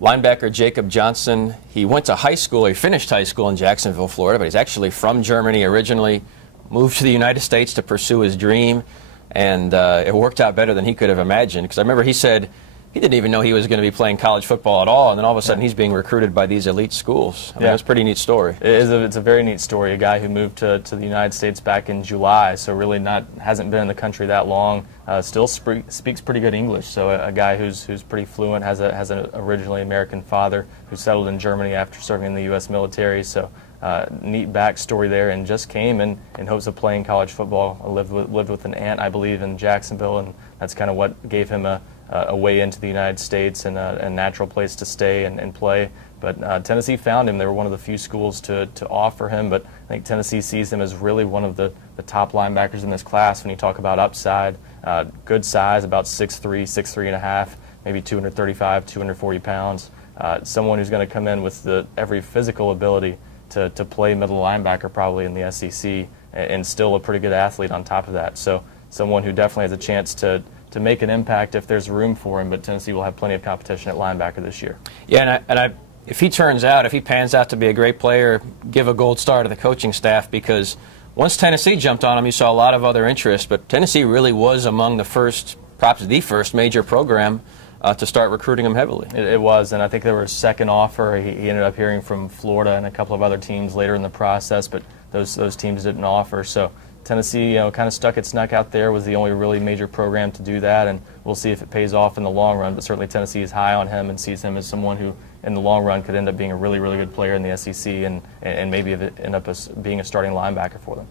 Linebacker Jakob Johnson, he went to high school, he finished high school in Jacksonville, Florida, but he's actually from Germany originally, moved to the United States to pursue his dream, and it worked out better than he could have imagined, because I remember he said he didn't even know he was going to be playing college football at all, and then all of a sudden he's being recruited by these elite schools. I mean, it's a pretty neat story. It's a very neat story. A guy who moved to the United States back in July, so really hasn't been in the country that long. Still speaks pretty good English. So a guy who's pretty fluent, has an originally American father who settled in Germany after serving in the U.S. military. So neat backstory there, and just came in hopes of playing college football. I lived with an aunt, I believe, in Jacksonville, and that's kind of what gave him a way into the United States and a natural place to stay and play. But Tennessee found him. They were one of the few schools to offer him, but I think Tennessee sees him as really one of the top linebackers in this class. When you talk about upside, good size, about 6'3", 6'3.5", maybe 235, 240 pounds. Someone who's going to come in with every physical ability to play middle linebacker probably in the SEC, and still a pretty good athlete on top of that. So someone who definitely has a chance to make an impact if there's room for him, but Tennessee will have plenty of competition at linebacker this year. Yeah, if he pans out to be a great player, give a gold star to the coaching staff, because once Tennessee jumped on him, you saw a lot of other interest, but Tennessee really was among the first, perhaps the first major program to start recruiting him heavily. It was, and I think there was a second offer. He ended up hearing from Florida and a couple of other teams later in the process, but those teams didn't offer. So Tennessee, kind of stuck its neck out there, was the only really major program to do that, and we'll see if it pays off in the long run. But certainly Tennessee is high on him and sees him as someone who, in the long run, could end up being a really, really good player in the SEC and maybe end up being a starting linebacker for them.